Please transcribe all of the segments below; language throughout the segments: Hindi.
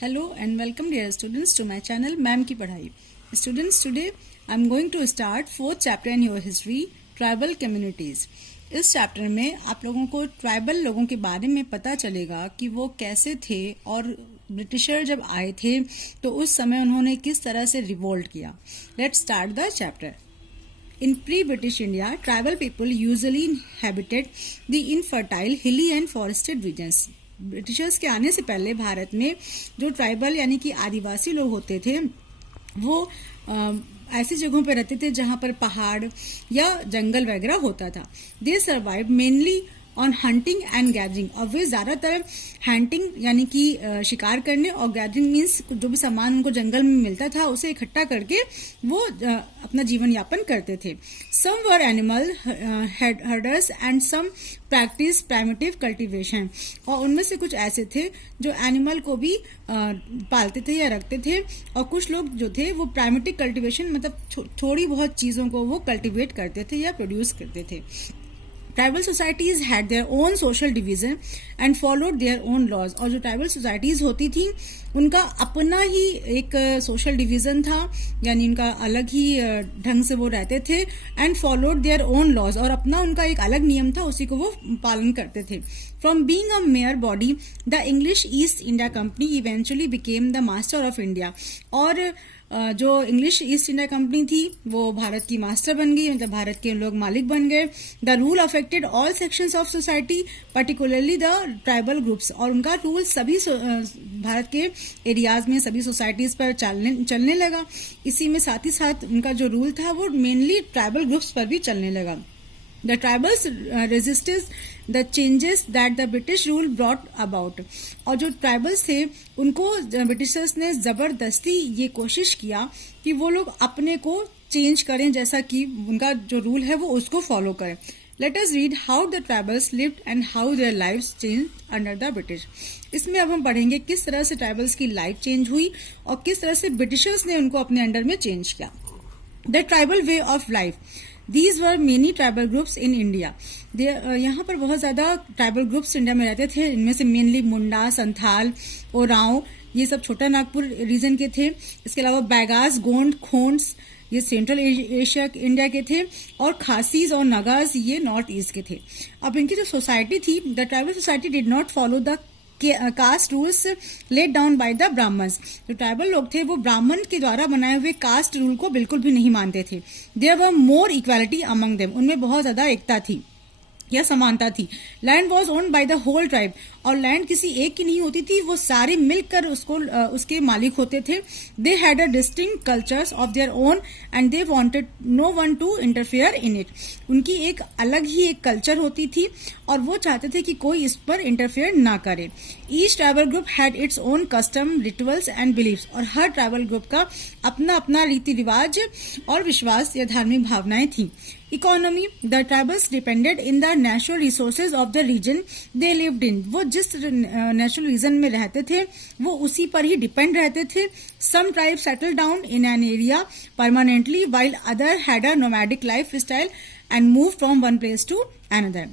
Hello and welcome dear students to my channel ma'am की पढ़ाई. Students, today I am going to start fourth chapter in your history, tribal communities. इस चैप्टर में आप लोगों को ट्राइबल लोगों के बारे में पता चलेगा कि वो कैसे थे और ब्रिटिशर जब आए थे तो उस समय उन्होंने किस तरह से रिवोल्ट किया. Let's start the chapter. In pre-British India, tribal people usually inhabited the infertile, hilly and forested regions. Britishers के आने से पहले भारत में जो ट्राइबल यानी कि आदिवासी लोग होते थे वो ऐसी जगहों पर रहते थे जहां पर पहाड़ या जंगल वगैरह होता था. दे survive mainly on hunting and gathering. और वे ज़्यादातर हंटिंग यानी कि शिकार करने और गैदरिंग मीन्स जो भी सामान उनको जंगल में मिलता था उसे इकट्ठा करके वो अपना जीवन यापन करते थे. Some were animal herders and some practice primitive cultivation. और उनमें से कुछ ऐसे थे जो एनिमल को भी पालते थे या रखते थे और कुछ लोग जो थे वो प्राइमेटिव कल्टीवेशन मतलब थोड़ी बहुत चीज़ों को वो कल्टीवेट करते थे या प्रोड्यूस करते थे. Tribal societies had their own social division and followed their own laws. और जो ट्राइबल सोसाइटीज होती थी उनका अपना ही एक सोशल डिवीजन था यानी उनका अलग ही ढंग से वो रहते थे. And followed their own laws. और अपना उनका एक अलग नियम था उसी को वो पालन करते थे. From being a mayor body the English east India company eventually became the master of India. और जो इंग्लिश ईस्ट इंडिया कंपनी थी वो भारत की मास्टर बन गई मतलब भारत के लोग मालिक बन गए. The rule affected all sections of society particularly the tribal groups. और उनका रूल सभी भारत के एरियाज में सभी सोसाइटीज पर चलने लगा. इसी में साथ ही साथ उनका जो रूल था वो मेनली ट्राइबल ग्रुप्स पर भी चलने लगा. The tribals resisted the changes that the British rule brought about. और जो ट्राइबल्स थे उनको ब्रिटिशर्स ने जबरदस्ती ये कोशिश किया कि वो लोग अपने को चेंज करें जैसा कि उनका जो रूल है वो उसको फॉलो करें. Let us read how the tribals lived and how their lives changed under the British. इसमें अब हम पढ़ेंगे किस तरह से ट्राइबल्स की लाइफ चेंज हुई और किस तरह से ब्रिटिशर्स ने उनको अपने अंडर में चेंज किया. The tribal way of life. These were many tribal groups in India. यहाँ पर बहुत ज़्यादा ट्राइबल ग्रुप्स इंडिया में रहते थे. इनमें से मेनली मुंडा, संथाल, ओरांव ये सब छोटा नागपुर रीजन के थे. इसके अलावा बैगास, गोंड, खोंड्स ये सेंट्रल एशिया इंडिया के थे. और खासीज और नगाज ये नॉर्थ ईस्ट के थे. अब इनकी जो सोसाइटी थी the tribal society did not follow the caste rules laid down by the Brahmans. जो ट्राइबल लोग थे वो ब्राह्मण के द्वारा बनाए हुए कास्ट रूल को बिल्कुल भी नहीं मानते थे. There were more equality among them. उनमें बहुत ज्यादा एकता थी या समानता थी. Land was owned by the whole tribe. और लैंड किसी एक की नहीं होती थी वो सारे मिलकर उसके मालिक होते थे. They had a distinct cultures of their own and they wanted no one to interfere in it. उनकी एक अलग ही एक कल्चर होती थी और वो चाहते थे कि कोई इस पर इंटरफेयर ना करे. Each tribal group had its own custom, rituals and beliefs. और हर ट्राइबल ग्रुप का अपना अपना रीति रिवाज और विश्वास या धार्मिक भावनाएं थी. Economy. The tribals depended in the natural resources of the region they lived in. वो जिस नेचुरल रीजन में रहते थे वो उसी पर ही डिपेंड रहते थे. Some tribe settle down in an area permanently while other had a nomadic lifestyle and move from one place to another.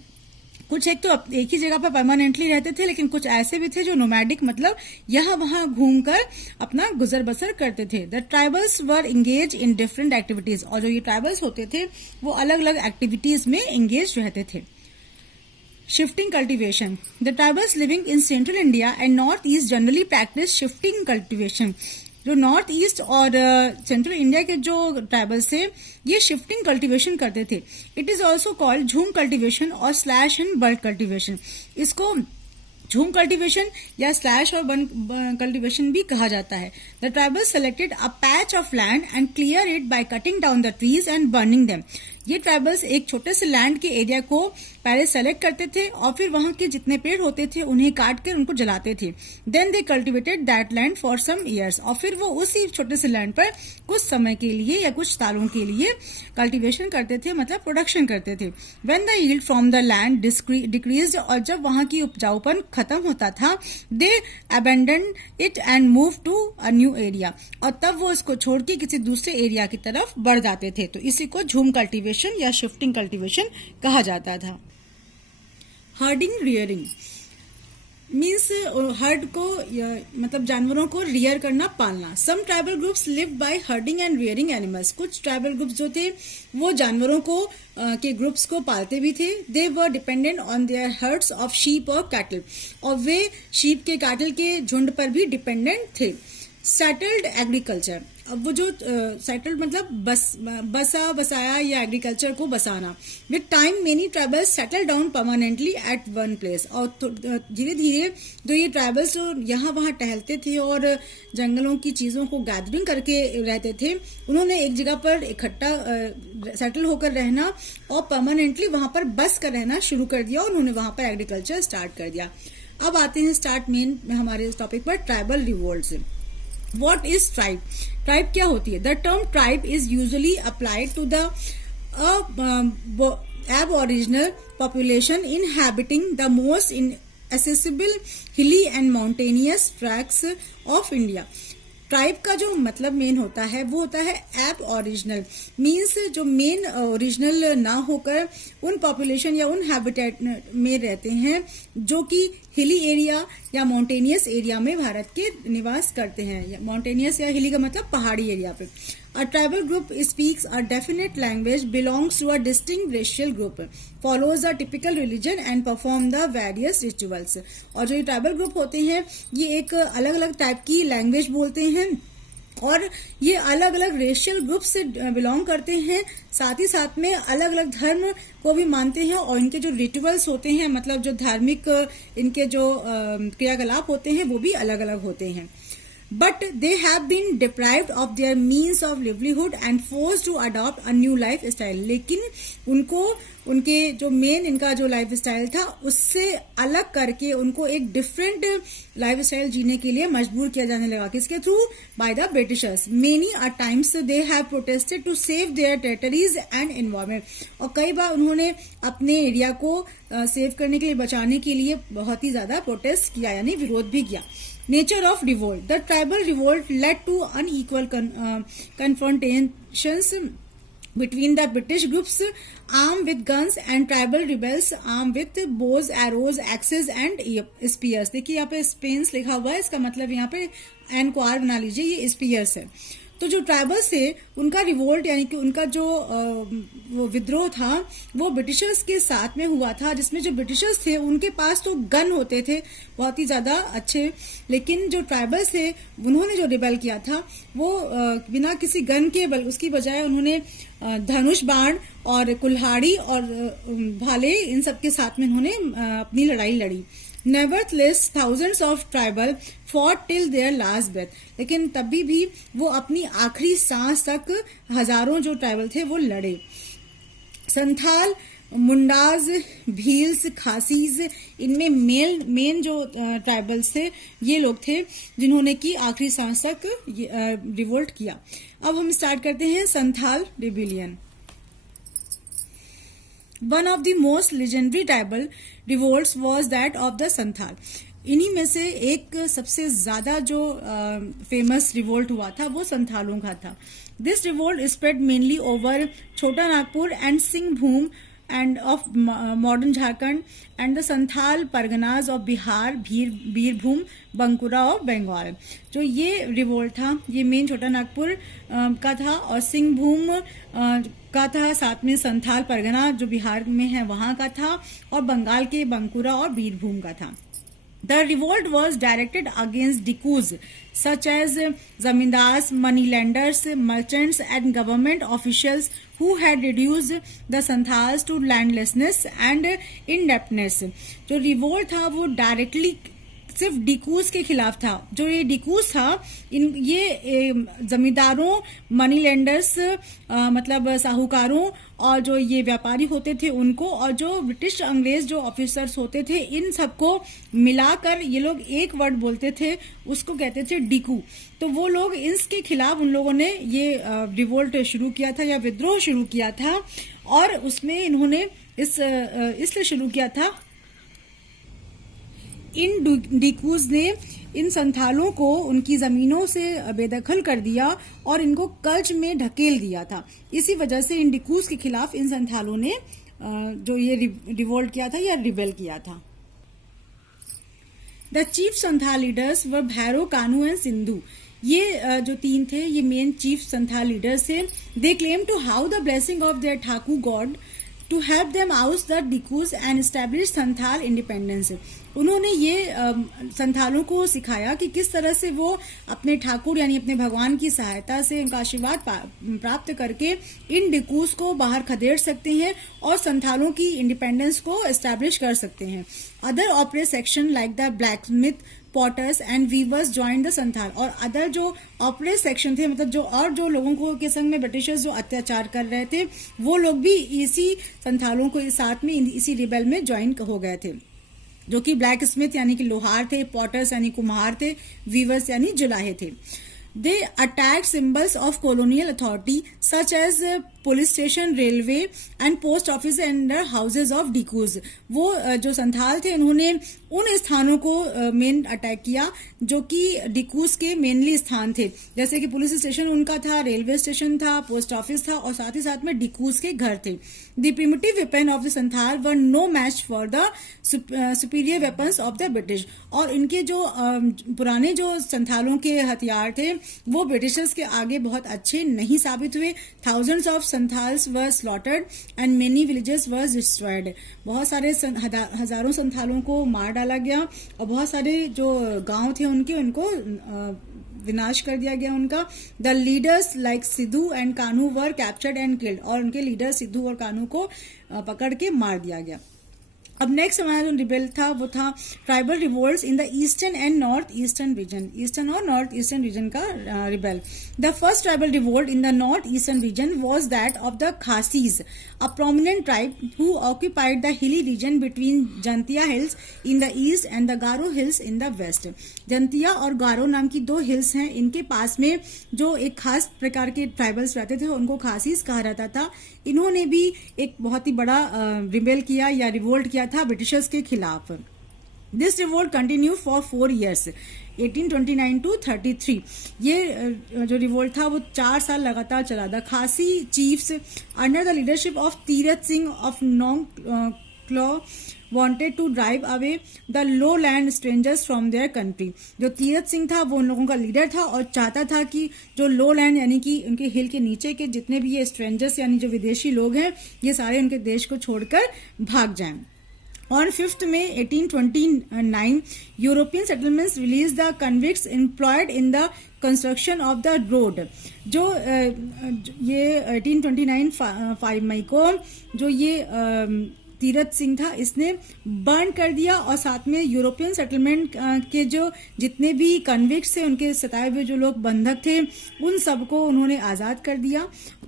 कुछ एक तो एक ही जगह पर परमानेंटली रहते थे लेकिन कुछ ऐसे भी थे जो नोमैडिक मतलब यहाँ वहां घूमकर अपना गुजर बसर करते थे. The tribals were engage in different activities. और जो ये ट्राइबल्स होते थे वो अलग अलग एक्टिविटीज में इंगेज रहते थे. Shifting cultivation. The tribals living in central India and north east generally practice shifting cultivation. जो नॉर्थ ईस्ट और सेंट्रल इंडिया के जो ट्राइबल्स थे ये शिफ्टिंग कल्टीवेशन करते थे. इट इज ऑल्सो कॉल्ड झूम कल्टीवेशन और स्लैश एंड बर्ड कल्टीवेशन. इसको झूम कल्टीवेशन या स्लैश और बर्ड कल्टीवेशन भी कहा जाता है. The tribals selected a patch of land and clear it by cutting down the trees and burning them. ये ट्राइबल्स एक छोटे से लैंड के एरिया को पहले सेलेक्ट करते थे और फिर वहां के जितने पेड़ होते थे उन्हें काट कर उनको जलाते थे. Then they cultivated that land for some years. और फिर वो उसी छोटे से लैंड पर कुछ समय के लिए या कुछ सालों के लिए कल्टीवेशन करते थे मतलब प्रोडक्शन करते थे. When the yield from the land decreased और जब वहां की उपजाऊपन खत्म होता था they abandon it and move to a new area. और तब वो इसको छोड़ के किसी दूसरे एरिया की तरफ बढ़ जाते थे. तो इसी को झूम कल्टीवेशन या शिफ्टिंग कल्टीवेशन कहा जाता था. Herding rearing. मीन्स हर्ड को मतलब जानवरों को रियर करना, पालना। Some tribal groups live by herding and rearing animals. कुछ ट्राइबल ग्रुप्स जो थे वो जानवरों को के ग्रुप्स को पालते भी थे। They were dependent on their herds of sheep और कैटल, और वे शीप के कैटल के झुंड पर भी डिपेंडेंट थे। सेटल्ड एग्रीकल्चर, अब वो जो सेटल्ड मतलब बसाया या एग्रीकल्चर को बसाना। With time many tribals settle down permanently at one place, और धीरे धीरे जो ये ट्राइबल्स जो यहाँ वहाँ टहलते थे और जंगलों की चीज़ों को गैदरिंग करके रहते थे, उन्होंने एक जगह पर इकट्ठा सेटल होकर रहना और परमानेंटली वहाँ पर बस कर रहना शुरू कर दिया, और उन्होंने वहाँ पर एग्रीकल्चर स्टार्ट कर दिया। अब आते हैं स्टार्ट मेन हमारे इस टॉपिक पर, tribal revolts. What is tribe? Tribe क्या होती है? The term tribe is usually applied to the aboriginal population inhabiting the most inaccessible hilly and mountainous tracts of India. Tribe का जो मतलब मेन होता है वो होता है एब ओरिजिनल, मीन्स जो मेन ओरिजिनल ना होकर उन पॉपुलेशन या उन हैबिटेट में रहते हैं जो कि हिली एरिया या माउंटेनियस एरिया में भारत के निवास करते हैं। माउंटेनियस या हिली का मतलब पहाड़ी एरिया पे। A tribal group speaks a definite language, belongs to a distinct racial group, follows a typical religion and perform the various rituals. और जो ये ट्राइबल ग्रुप होते हैं ये एक अलग अलग टाइप की लैंग्वेज बोलते हैं और ये अलग अलग रेशियल ग्रुप से बिलोंग करते हैं, साथ ही साथ में अलग अलग धर्म को भी मानते हैं, और इनके जो रिचुअल्स होते हैं मतलब जो धार्मिक इनके जो क्रियाकलाप होते हैं वो भी अलग अलग होते हैं। But they have been deprived of their means of livelihood and forced to adopt a new lifestyle. लेकिन उनको उनके जो मेन इनका जो लाइफ स्टाइल था उससे अलग करके उनको एक डिफरेंट लाइफ स्टाइल जीने के लिए मजबूर किया जाने लगा। किसके थ्रू? By the Britishers. Many a times they have protested to save their territories and environment, और कई बार उन्होंने अपने एरिया को सेव करने के लिए, बचाने के लिए बहुत ही ज्यादा प्रोटेस्ट किया, यानी विरोध भी किया। Nature of revolt. The tribal revolt led to unequal confrontations between the British groups armed with guns and tribal rebels armed with bows, arrows, axes and spears. देखिए यहाँ पे स्पेन्स लिखा हुआ है, इसका मतलब यहाँ पे एन को आर बना लीजिए, ये स्पीयर्स है। तो जो ट्राइबल्स थे उनका रिवोल्ट यानी कि उनका जो वो विद्रोह था वो ब्रिटिशर्स के साथ में हुआ था, जिसमें जो ब्रिटिशर्स थे उनके पास तो गन होते थे बहुत ही ज्यादा अच्छे, लेकिन जो ट्राइबल्स थे उन्होंने जो रिबेल किया था वो बिना किसी गन के उसकी बजाय उन्होंने धनुष बाण और कुल्हाड़ी और भाले इन सब के साथ में उन्होंने अपनी लड़ाई लड़ी। Nevertheless, thousands of tribal fought till their last breath. लेकिन तभी भी वो अपनी आखिरी सांस तक हजारों जो ट्राइबल थे वो लड़े। संथाल, मुंडाज, भील्स, खासीज, इनमें मेन जो ट्राइबल्स थे ये लोग थे जिन्होंने की आखिरी सांस तक रिवोल्ट किया। अब हम स्टार्ट करते हैं Santhal rebellion. One of the most legendary tribal revolts was that of the Santhal. इन्हीं में से एक सबसे ज्यादा जो फेमस रिवोल्ट हुआ था वो संथालों का था। This revolt spread mainly over Chota Nagpur and Singhbhum and of modern Jharkhand and the Santhal Parganas of Bihar, Birbhum, Bankura और बंगाल। जो ये रिवोल्ट था ये मेन छोटा नागपुर का था और सिंहभूम का था, साथ में संथाल परगना जो बिहार में है वहां का था, और बंगाल के बंकुरा और बीरभूम का था। The revolt was directed against Dikus such as zamindars, moneylenders, merchants and government officials who had reduced the Santhals to landlessness and indebtedness। जो रिवोल्ट था वो डायरेक्टली सिर्फ डिकूज के खिलाफ था। जो ये डिकूज था ये जमींदारों, मनी लेंडर्स मतलब साहूकारों और जो ये व्यापारी होते थे उनको, और जो ब्रिटिश अंग्रेज जो ऑफिसर्स होते थे इन सबको मिलाकर ये लोग एक वर्ड बोलते थे, उसको कहते थे डिकू। तो वो लोग इसके खिलाफ उन लोगों ने ये रिवोल्ट शुरू किया था या विद्रोह शुरू किया था, और उसमें इन्होंने इसलिए शुरू किया था, इन डिकूज ने इन संथालों को उनकी जमीनों से बेदखल कर दिया और इनको कर्ज में ढकेल दिया था। इसी वजह से इन डिकूज के खिलाफ इन संथालों ने जो ये रिवोल्ट किया था या रिबेल किया था। The chief Santhal leaders were Bhairo, Kanu and Sindhu. ये जो तीन थे ये मेन चीफ संथाल लीडर्स थे। They claim to have the blessing of their Thakur god to help them out the dikus and establish Santhal independence. उन्होंने ये संथालों को सिखाया कि किस तरह से वो अपने ठाकुर यानी अपने भगवान की सहायता से उनका आशीर्वाद प्राप्त करके इन डिकूज को बाहर खदेड़ सकते हैं और संथालों की इंडिपेंडेंस को एस्टैब्लिश कर सकते हैं। Other operate section like the blacksmith, potters and weavers join the Santhal. और अदर जो ऑपरेट सेक्शन थे मतलब जो लोगों को के संग में ब्रिटिशर्स जो अत्याचार कर रहे थे वो लोग भी इसी संथालों को साथ में इसी रिबेल में ज्वाइन हो गए थे, जो कि ब्लैक स्मिथ यानी कि लोहार थे, पॉटर्स यानी कुम्हार थे, वीवर्स यानी जुलाहे थे। They attack symbols of colonial authority such as police station, railway and post office and houses of dikus. वो जो संथाल थे उन्होंने उन स्थानों को मेन अटैक किया जो कि डिकूज के मेनली स्थान थे, जैसे कि पुलिस स्टेशन उनका था, रेलवे स्टेशन था, पोस्ट ऑफिस था और साथ ही साथ में डिकूज के घर थे। The primitive weapon of the Santhal were no match for the superior weapons of the British. और इनके जो पुराने जो संथालों के हथियार थे वो ब्रिटिशर्स के आगे बहुत अच्छे नहीं साबित हुए। Thousands of Santhals were slaughtered and many villages were destroyed. बहुत सारे हजारों संथालों को मार डाला गया और बहुत सारे जो गांव थे उनको विनाश कर दिया गया उनका। The leaders like Sidhu and Kanhu were captured and killed. और उनके लीडर सिद्धू और कान्हू को पकड़ के मार दिया गया। अब नेक्स्ट हमारा जो रिबेल था वो था tribal revolts in the eastern and north eastern region. Eastern और नॉर्थ ईस्टर्न रीजन का rebel. The first tribal revolt in the north eastern region was that of the Khasis, a prominent tribe who occupied the hilly region between Jaintia hills in the east and the Garo hills in the west. Jaintia और गारो नाम की दो हिल्स हैं, इनके पास में जो एक खास प्रकार के ट्राइबल्स रहते थे उनको खासीज कहा जाता था। इन्होंने भी एक बहुत ही बड़ा रिबेल किया या रिवोल्ट किया था ब्रिटिशर्स के खिलाफ। This revolt continue for 4 years 1829 to 33। ये जो रिवोल्ट था वो 4 साल लगातार चला। The Khasi chiefs under the leadership of Tirath Singh of Nongkhlaw wanted to drive away the lowland strangers from their country। जो तीरथ सिंह था वो उन लोगों का लीडर था और चाहता था कि जो lowland यानी कि उनके हिल के नीचे के जितने भी ये स्ट्रेंजर्स यानी जो विदेशी लोग हैं ये सारे उनके देश को छोड़कर भाग जाएं। On 5th May 1829, European settlements released the convicts employed in the construction of the road। जो ये 1829 5 मई को जो ये तीरथ सिंह था इसने बर्न कर दिया और साथ में यूरोपियन सेटलमेंट के जो जितने भी कन्विक्ट्स थे उनके सताए हुए जो लोग बंधक थे उन सबको उन्होंने आज़ाद कर दिया।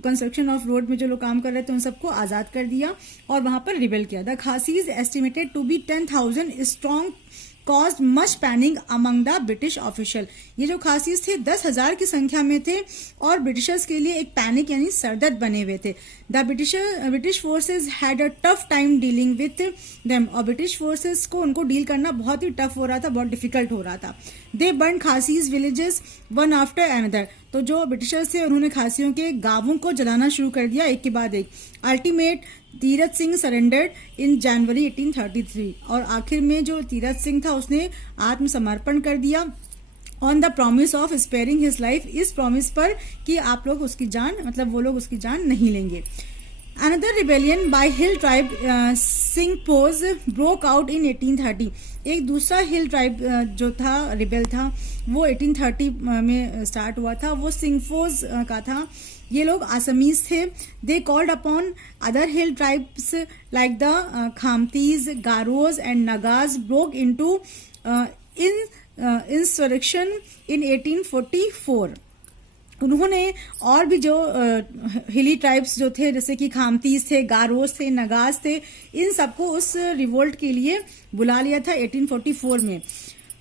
कंस्ट्रक्शन ऑफ रोड में जो लोग काम कर रहे थे उन सबको आज़ाद कर दिया और वहां पर रिबेल किया। The Khasis estimated to be 10,000 strong caused much panic among the British official। ये जो खासीज थे 10,000 की संख्या में थे और ब्रिटिशर्स के लिए एक पैनिक यानी सरदर्द बने हुए थे। The British forces had a tough time dealing with them. और ब्रिटिश फोर्सेज को उनको डील करना बहुत ही टफ हो रहा था, बहुत डिफिकल्ट हो रहा था। दे burn Khasis villages one after another. तो जो ब्रिटिशर्स थे उन्होंने खासियों के गांवों को जलाना शुरू कर दिया एक के बाद एक। अल्टीमेट तीरथ सिंह सरेंडर्ड इन जनवरी 1833। और आखिर में जो तीरथ सिंह था उसने आत्मसमर्पण कर दिया on the promise of sparing his life. इस प्रॉमिस पर कि आप लोग उसकी जान मतलब वो लोग उसकी जान नहीं लेंगे। Another rebellion by hill tribe Singpos broke out in 1830। एक दूसरा हिल ट्राइब जो था रिबेल था वो 1830 में स्टार्ट हुआ था, वो सिंगफोज का था। ये लोग आसामीज थे। They called upon other hill tribes like the Khamtis, Garos and Nagas broke into insurrection in 1844। उन्होंने और भी जो हिली ट्राइब्स जो थे जैसे कि खामतीज थे, गारोस थे, नगाज थे, इन सबको उस रिवोल्ट के लिए बुला लिया था 1844 में।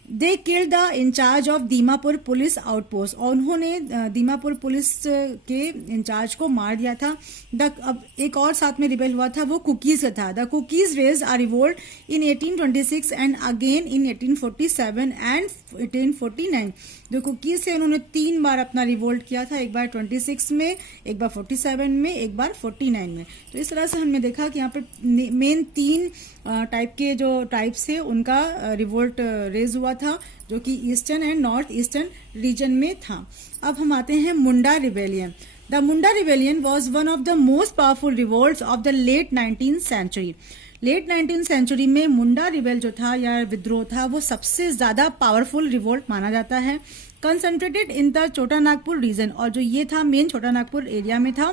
They killed the incharge of Dimapur police outpost. और उन्होंने दीमापुर पुलिस के इंचार्ज को मार दिया था। अब एक और साथ में रिबेल हुआ था वो कुकीज का था। The Kukis raise a revolt in 1826 and again in 1847 and 1849। जो कुकीज थे उन्होंने 3 बार अपना रिवोल्ट किया था, एक बार 26 में, एक बार 47 में, एक बार 49 में। तो इस तरह से हमने देखा कि यहाँ पर मेन 3 टाइप के जो ट्राइब्स थे उनका रिवोल्ट रेज हुआ था, जो कि eastern and north eastern region में था। अब हम आते हैं Munda rebellion. The Munda rebellion was one of the most powerful revolts of the late 19th century. Late 19th century में मुंडा रिबेल जो था या विद्रोह था, वो सबसे ज्यादा पावरफुल रिवोल्ट माना जाता है। कंसंट्रेटेड इन द छोटा नागपुर रीजन, और जो ये था मेन छोटा नागपुर एरिया में था।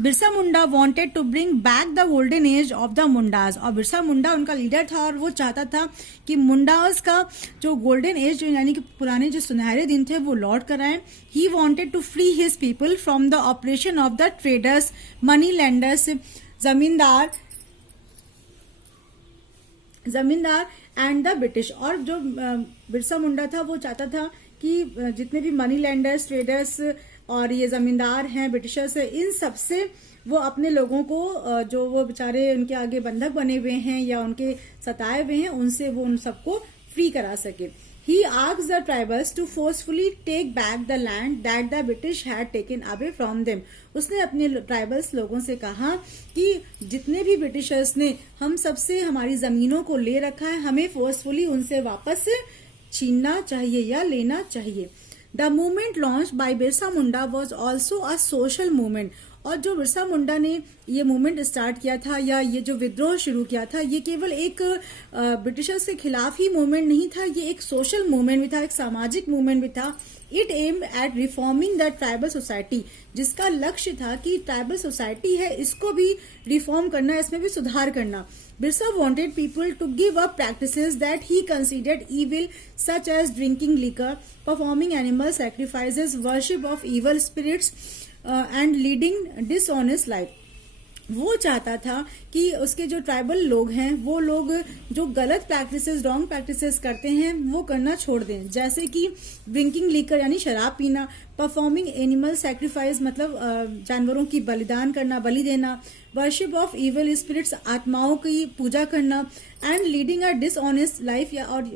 Birsa Munda wanted to bring back the golden age of the Mundas, और बिरसा मुंडा उनका लीडर था और वो चाहता था कि मुंडाज का जो गोल्डन एज यानी कि पुराने जो सुनहरे दिन थे वो लौट कर आए। He wanted to free his people from the oppression of the traders, money lenders, zamindar and the British. और जो बिरसा मुंडा था वो चाहता था कि जितने भी मनी लैंडर्स, ट्रेडर्स और ये जमींदार हैं, ब्रिटिशर्स हैं, इन सब से वो अपने लोगों को जो वो बेचारे उनके आगे बंधक बने हुए हैं या उनके सताए हुए हैं, उनसे वो उन सबको फ्री करा सके। He asked the tribals to forcefully take back the land that the British had taken away from them. उसने अपने ट्राइबल्स लोगों से कहा कि जितने भी ब्रिटिशर्स ने हम सबसे हमारी जमीनों को ले रखा है, हमें फोर्सफुली उनसे वापस छीनना चाहिए या लेना चाहिए। The movement launch by Birsa Munda was also a social movement. और जो बिरसा मुंडा ने ये मूवमेंट स्टार्ट किया था या ये जो विद्रोह शुरू किया था, ये केवल एक ब्रिटिशर्स के खिलाफ ही मूवमेंट नहीं था, ये एक सोशल मूवमेंट भी था, एक सामाजिक मूवमेंट भी था। It aim at reforming the tribal society, जिसका लक्ष्य था कि ट्राइबल सोसाइटी है इसको भी रिफॉर्म करना, इसमें भी सुधार करना। Birsa wanted people to give up practices that he considered evil, such as drinking liquor, performing animal sacrifices, worship of evil spirits, and leading dishonest life. वो चाहता था कि उसके जो ट्राइबल लोग हैं वो लोग जो गलत प्रैक्टिसेस, रॉन्ग प्रैक्टिसेस करते हैं वो करना छोड़ दें, जैसे कि ड्रिंकिंग लीकर यानी शराब पीना, परफॉर्मिंग एनिमल सैक्रिफाइस मतलब जानवरों की बलिदान करना, बलि देना, वर्शिप ऑफ इविल स्पिरिट्स आत्माओं की पूजा करना, and leading a dishonest life या और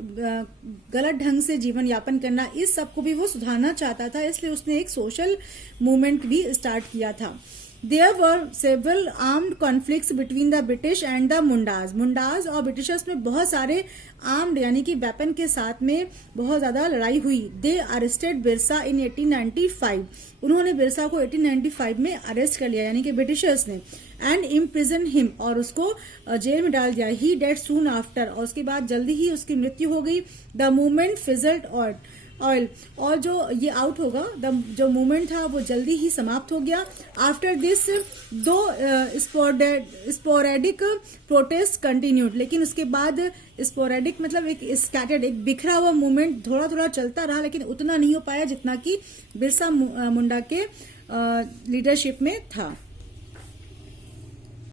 गलत ढंग से जीवन यापन करना, इस सब को भी वो सुधारना चाहता था। इसलिए उसने एक सोशल मूवमेंट भी स्टार्ट किया था। There were several armed conflicts between the British and the Mundas. Mundas और ब्रिटिशर्स में बहुत सारे आर्म्ड यानी कि वेपन के साथ में बहुत ज्यादा लड़ाई हुई। They arrested Birsa in 1895. उन्होंने बिरसा को 1895 में अरेस्ट कर लिया यानी कि ब्रिटिशर्स ने, एंड imprisoned him, और उसको जेल में डाल दिया। He died soon after, और उसके बाद जल्दी ही उसकी मृत्यु हो गई। The movement fizzled ऑयल, और जो ये आउट होगा, जो मूवमेंट था वो जल्दी ही समाप्त हो गया। आफ्टर दिस दो स्पोरेडिक प्रोटेस्ट कंटिन्यूड, लेकिन उसके बाद स्पोरेडिक मतलब एक स्कैटर्ड, एक बिखरा हुआ मूवमेंट थोड़ा थोड़ा चलता रहा, लेकिन उतना नहीं हो पाया जितना कि बिरसा मुंडा के लीडरशिप में था।